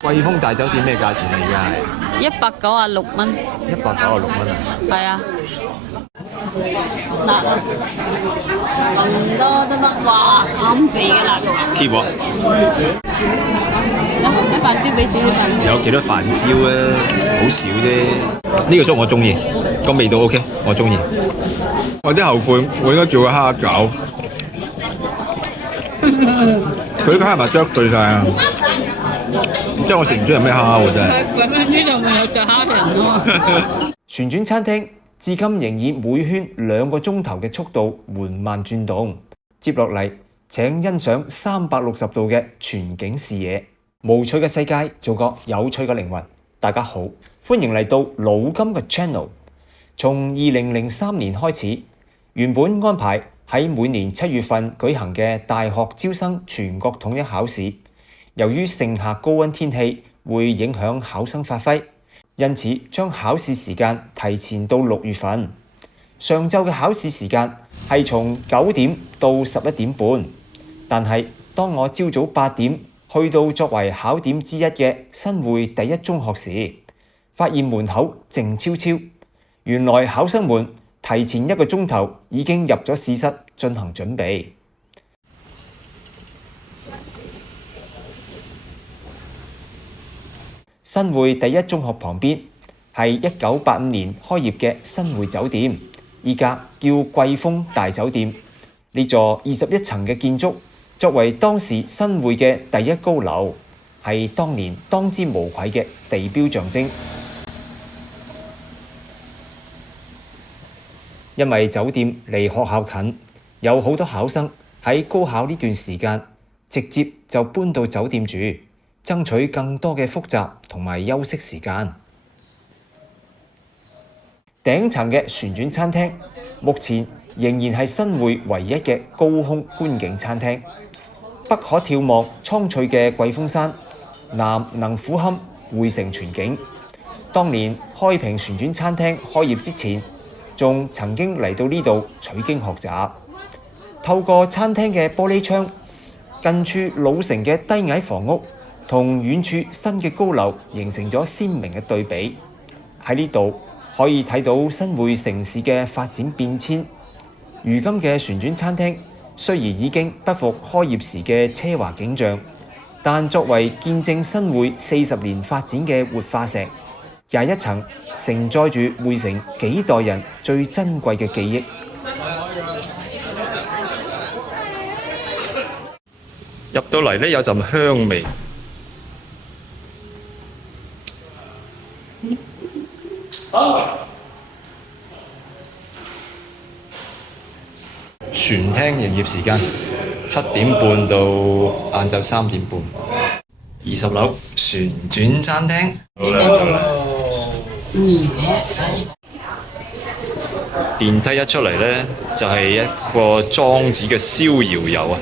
貴豐大酒店咩價錢啊？而家係196蚊。196蚊啊！係啊，辣啊，咁多得，哇，咁肥嘅辣肉啊！貼喎，啲飯焦俾少少飯焦。有幾多飯焦啊？好少啫。呢個粥我中意，個味道 OK，我中意。我啲後悔，我應該叫個蝦餃。佢啲蝦係咪剁碎晒啊？即係我食唔出係咩蝦喎，真係。咁樣呢度咪有隻蝦仁咯。旋轉餐廳至今仍以每圈2個鐘頭嘅速度緩慢轉動。接落嚟，請欣賞360度嘅全景視野，無趣嘅世界做個有趣嘅靈魂。大家好，歡迎嚟到老金嘅 channel。從2003年開始，原本安排喺每年7月份舉行嘅大學招生全國統一考試，由於盛夏高溫天氣會影響考生發揮，因此將考試時間提前到6月份。上晝嘅考試時間係從9點到11點半，但係當我朝早8點去到作為考點之一嘅新會第一中學時，發現門口靜悄悄，原來考生們提前1個鐘頭已經入咗試室進行準備。新會第一中學旁邊係1985年開業嘅新會酒店，依家叫貴豐大酒店。呢座21層嘅建築作為當時新會嘅第一高樓，係當年當之無愧嘅地標象徵。因為酒店離學校近，有好多考生喺高考呢段時間直接就搬到酒店住，爭取更多嘅複習同埋休息時間。頂層嘅旋轉餐廳目前仍然係新會唯一嘅高空觀景餐廳，北可眺望蒼翠嘅貴豐山，南能俯瞰匯城全景。當年開平旋轉餐廳開業之前，仲曾經嚟到呢度取經學習。透過餐廳嘅玻璃窗，近處老城嘅低矮房屋同遠處新嘅高樓形成咗鮮明嘅對比。喺呢度可以睇到新會城市嘅發展變遷。如今嘅旋轉餐廳雖然已經不復開業時嘅奢華景象，但作為見證新會40年發展嘅活化石，21層承載住匯城幾代人最珍貴嘅記憶。入到嚟呢，有陣香味。全廳營業時間7點半到晏晝3點半。20樓旋轉餐廳。電梯一出嚟呢，就係一個莊子嘅逍遙遊啊！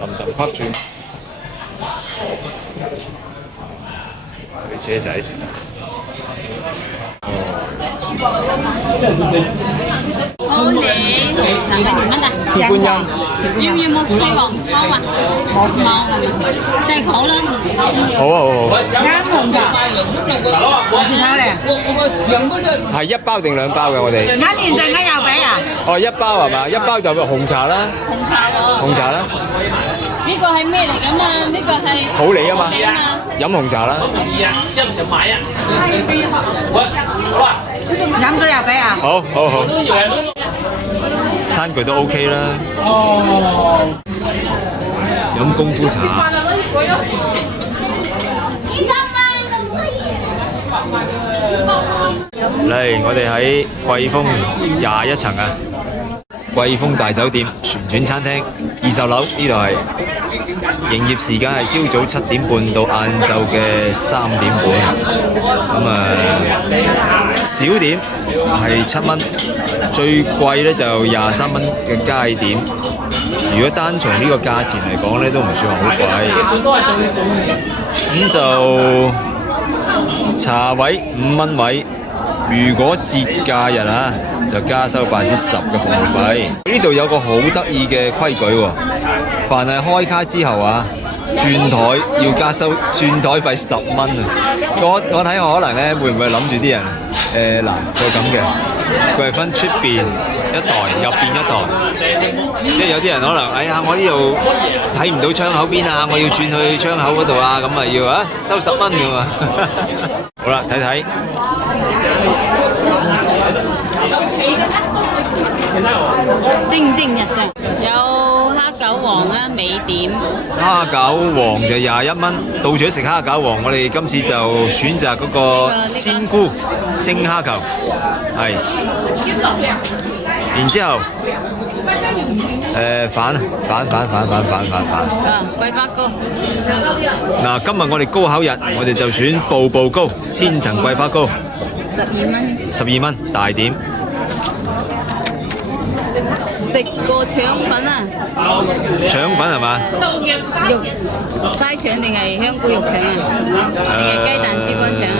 林林拍住佢車仔。好靚，嗱，你點乜啊？鐵觀音。要冇雞黃湯啊？冇係咪？即係好啦。好啊，好好。啱紅㗎，我試睇咧。係1包定2包嘅我哋？啱完陣間又俾啊！哦，1包係嘛？1包就紅茶啦。紅茶喎。紅茶啦。呢個係咩嚟㗎嘛？呢個係普洱啊嘛。普洱啊嘛。飲紅茶啦。飲咗又俾啊！好好好。餐具都 OK 啦。飲功夫茶。嚟，我哋喺貴豐21層啊，貴豐大酒店旋轉餐廳20樓，呢度係營業時間係朝早7點半到晏晝嘅3點半。咁小點係7蚊，最貴咧就23蚊嘅街點，如果單從呢個價錢嚟講咧，都唔算話好貴。咁就茶位5蚊位，如果節假日啊，就加收10%嘅服務費。呢度有個好得意嘅規矩喎，凡係開卡之後啊，轉台要加收轉台費10蚊啊！我睇可能咧，會唔會諗住啲人嗱佢咁嘅，佢係分出邊一台，入邊一台，即係有啲人可能，哎呀，我呢度睇唔到窗口邊啊，我要轉去窗口嗰度啊，咁啊要啊收10蚊㗎嘛。好啦，睇睇。蒸日嘅，有蝦餃皇啊，美點。蝦餃皇就21蚊，到處食蝦餃皇，我哋今次就選擇嗰個鮮菇蒸蝦球，係。然之後，反。啊，桂花糕。嗱，今日我哋高考日，我哋就選步步高千層桂花糕12蚊。 ，12蚊大點。食過腸粉啊？腸粉係嘛？肉齋腸定係香菇肉腸啊？定係雞蛋豬肝腸啊？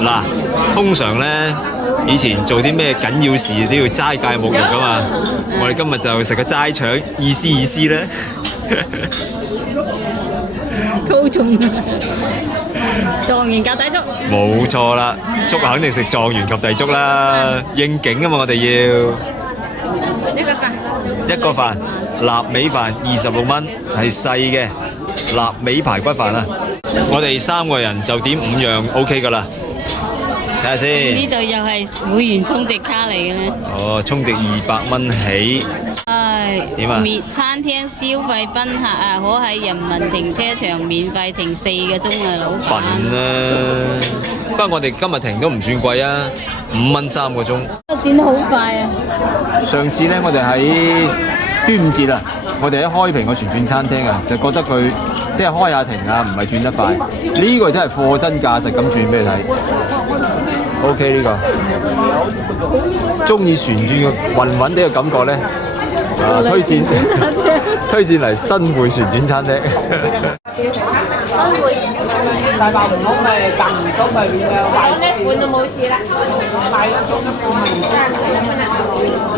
嗱，通常咧，以前做啲咩緊要事都要齋戒沐浴噶嘛。我哋今日就食個齋腸，意思咧。高中狀元及第粥。冇錯啦，粥肯定食狀元及第粥啦，應景啊嘛，我哋要。一個飯，臘味飯26蚊，係細嘅臘味排骨飯啊！我哋3個人就點5樣 OK 噶啦，睇下先。呢度又係會員充值卡嚟嘅咧。哦，充值200蚊起。點啊？餐廳消費賓客啊，可喺人民停車場免費停4個鐘啊，老闆。笨啦！不過我哋今日停都唔算貴啊，5蚊3個鐘。轉得好快啊！上次咧，我哋喺端午節啊，我哋喺開平個旋轉餐廳啊，就覺得佢即係開下停啊，唔係轉得快。呢個真係貨真價實咁轉俾你睇。OK 呢個，中意旋轉嘅暈暈啲嘅感覺咧，推薦嚟新會旋轉餐廳。大爆唔好咪賺唔到咪壞一半都冇事啦，賣咗總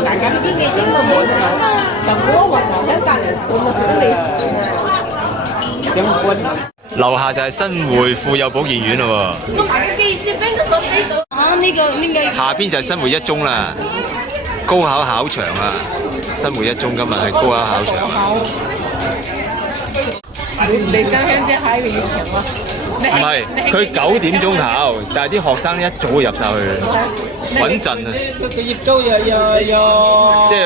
大家啲幾錢都冇，就嗰個喺隔離半個小時兩半。樓下就係新會婦幼保健院咯喎。啊，呢個下邊就係新會一中啦，高考考場啊，新會一中今日係高考考場。你家鄉姐喺以前啊？唔係，佢9點鐘考，但係啲學生一早入晒去，穩陣啊！佢業租又即係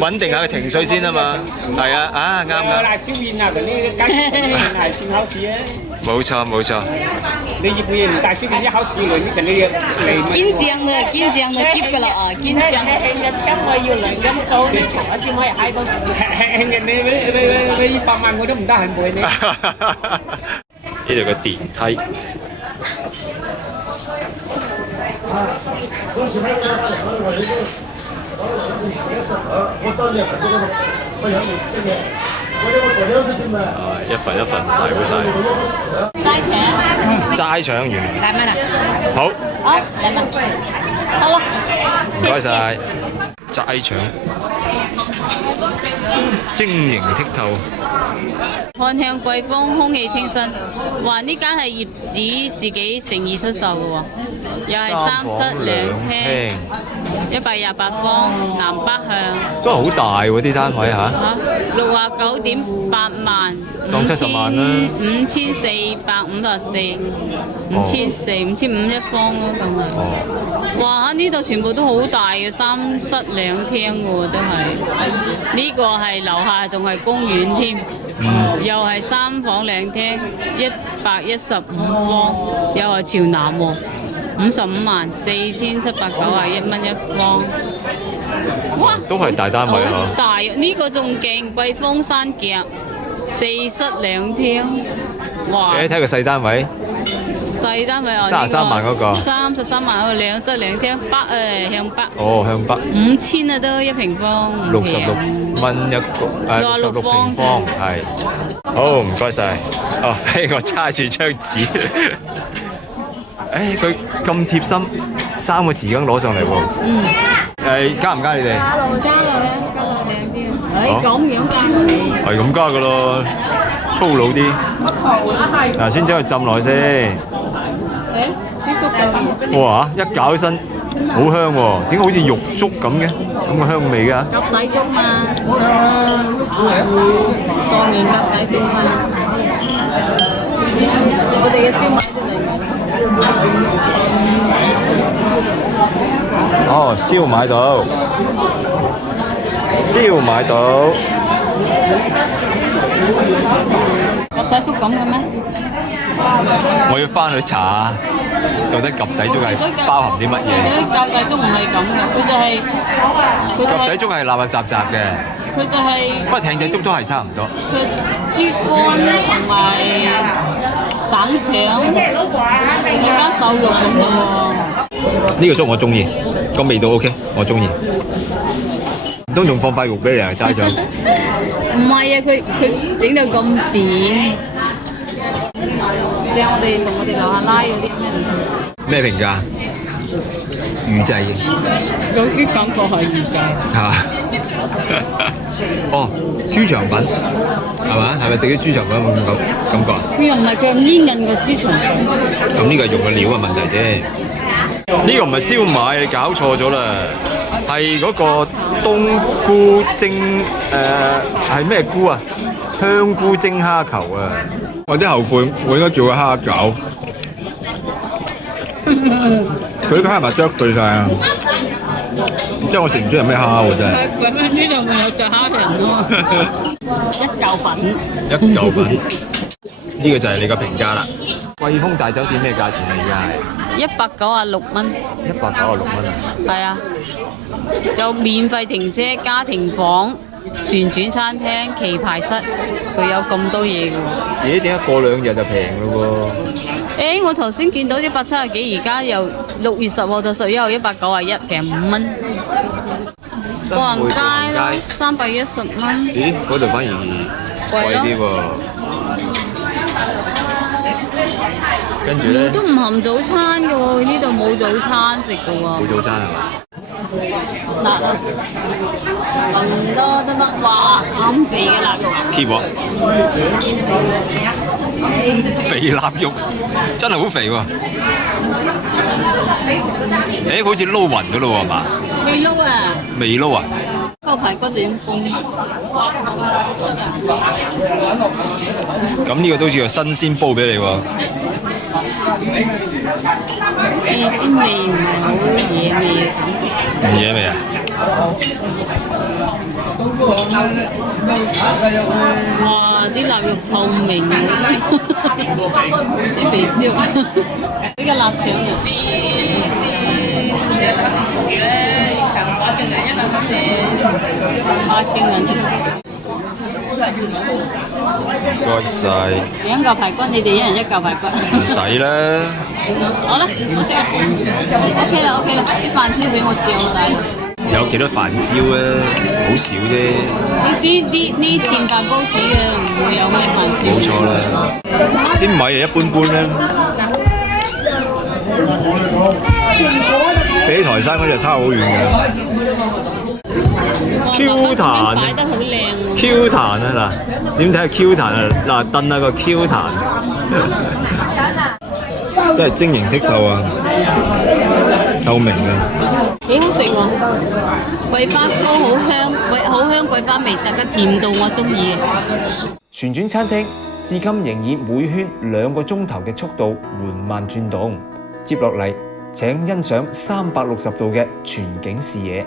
穩定下個情緒先啊嘛。係啊，啱。嗱，小燕啊，嗰啲家庭係先考試啊。冇錯。你葉會唔大小燕一考試嚟，肯定要嚟。堅醬嘅接㗎啦啊，堅醬。日聽我要嚟咁做，你長一先可以喺到。你100萬我都唔得閒背你。呢度個電梯。一份買好晒。齋腸原來。2蚊啊？好。2蚊。好啦，唔該晒。齋腸，晶瑩剔透。看向貴豐，空氣清新。話呢間係業主自己誠意出售嘅喎，又係3室2廳，128方，南北向。都係好大喎啲單位嚇。69.8萬，當70萬啦。 5454， 5400，5500一方咯，咁係。哇！呢度全部都好大嘅3室2廳喎，都係。呢個係樓下仲係公園添。又係3房2廳，115方，又係朝南喎，55萬4791蚊一方。哇！都係大單位好嗬。大，呢個仲勁，貴豐山腳4室2廳，哇！你睇個細單位。細單位33萬嗰個33萬嗰個兩室兩廳北向北哦，向北5000啊都一平方，唔66平蚊一個66 66平方係。好，唔該晒。哦，我揸住張紙。佢咁貼心，3個匙羹攞上嚟喎。加唔加你哋？加落咧，加落靚啲。咁樣加落嚟。係咁加噶咯，粗魯啲。嗱，先將佢浸落去先。啲粥夠哇！一攪起身，好香喎。點解好似肉粥咁嘅？咁嘅香味㗎？夾底粥嘛，當年夾底粥嘛。我哋嘅燒賣都嚟㗎。哦，燒賣到，燒賣到。夾底粥咁嘅咩？我要翻去查下，到底及底粥係包含啲乜嘢？夾底粥唔係咁嘅，及底粥係立立雜雜嘅，佢就係不過艇仔粥都係差唔多。佢豬肝同埋省腸，再加瘦肉咁嘅喎。呢個粥我中意，個味道 OK，我中意。唔通仲放塊肉俾你啊？齋醬？唔係啊，佢整到咁扁。試下我哋樓下拉嗰啲咩唔同？咩評價？預製嘅。有啲感覺係預製。嚇！哦，豬腸粉係嘛？係咪食啲豬腸粉有冇咁感覺啊？佢又唔係，佢有黏韌個豬腸粉。咁呢個係用嘅料嘅問題啫。呢個唔係燒賣，你搞錯咗啦。係嗰個冬菇蒸係咩菇啊？香菇蒸蝦球啊！我啲後悔，我應該做個蝦餃。佢啲蝦係咪剁碎晒啊？即係我食唔出係咩蝦喎真係。咁樣呢度咪有隻蝦仁咯，一嚿粉。一嚿粉。呢個就係你個評價啦。貴豐大酒店咩價錢啊？而家係196蚊。196蚊啊！係啊，有免費停車、家庭房、旋轉餐廳、棋牌室，佢有咁多嘢嘅喎。咦？點解過2日就平咯喎？我頭先見到170幾，而家由6月10號到11號191，平5蚊。步行街咯，310蚊。咦？嗰度反而貴啲喎。跟住咧，都唔含早餐嘅喎，呢度冇早餐食嘅喎。冇早餐係嘛？辣啊！得，哇！咁肥嘅臘肉。貼喎，肥臘肉真係好肥喎。好似撈勻咗咯喎，係嘛？未撈啊！未撈啊？個排骨點風？咁呢個都似個新鮮煲俾你喎。啲味唔係好野味。唔野味啊？哇！啲臘肉透明啊！啲肥椒，呢個臘腸啊！800人呢唔該晒。兩嚿排骨，你哋一人1嚿排骨。唔使啦。好啦，我食啦。OK 啦，啲飯燒俾我照晒。有幾多飯焦啊？好少啫。呢電飯煲子嘅唔會有咩飯焦。冇錯啦。啲米係一般般啦。比起台山嗰隻差好遠嘅。Q 彈擺得好靚喎。Q 彈啊嗱，點睇下 Q 彈啊嗱，燉下個 Q 彈，真係晶瑩剔透啊，透明啊，幾好食喎！桂花糕好香，好香桂花味，大家甜到我中意。旋轉餐廳至今仍以每圈2個鐘頭嘅速度緩慢轉動。接落嚟，請欣賞360度嘅全景視野。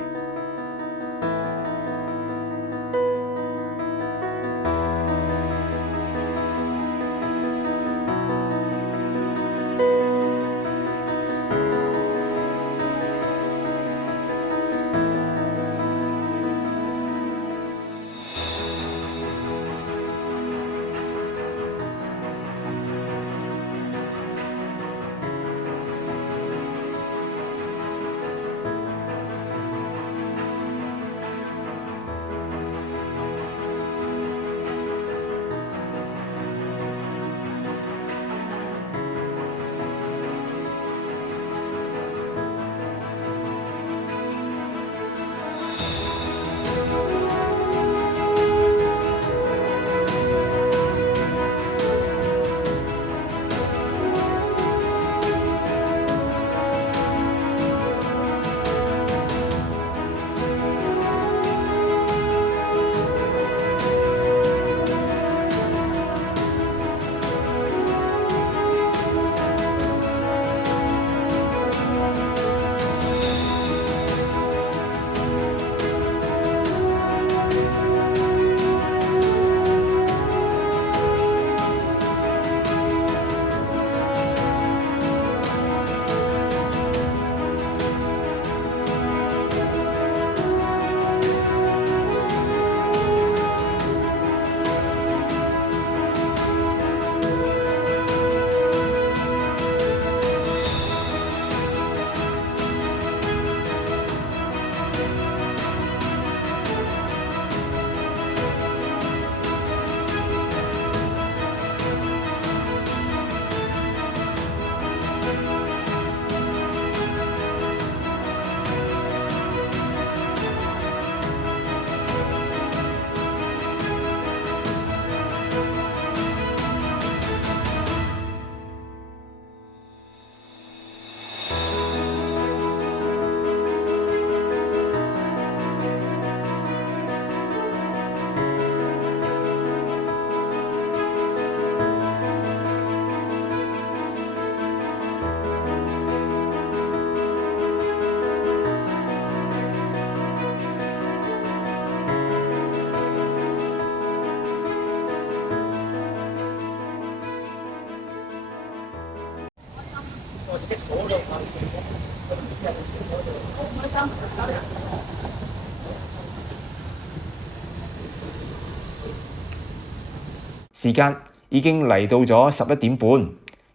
時間已經嚟到咗11點半，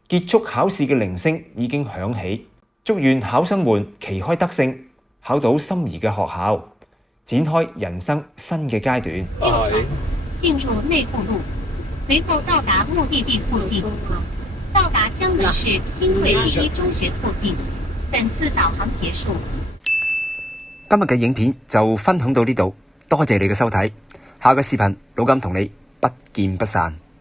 結束考試嘅鈴聲已經響起。祝願考生們旗開得勝，考到心儀嘅學校，展開人生新嘅階段。進入內附路，隨後到達目的地附近，到達江北市新會第一中學附近。本次導航結束。今日嘅影片就分享到呢度，多謝你嘅收睇。下個視頻老金同你不見不散。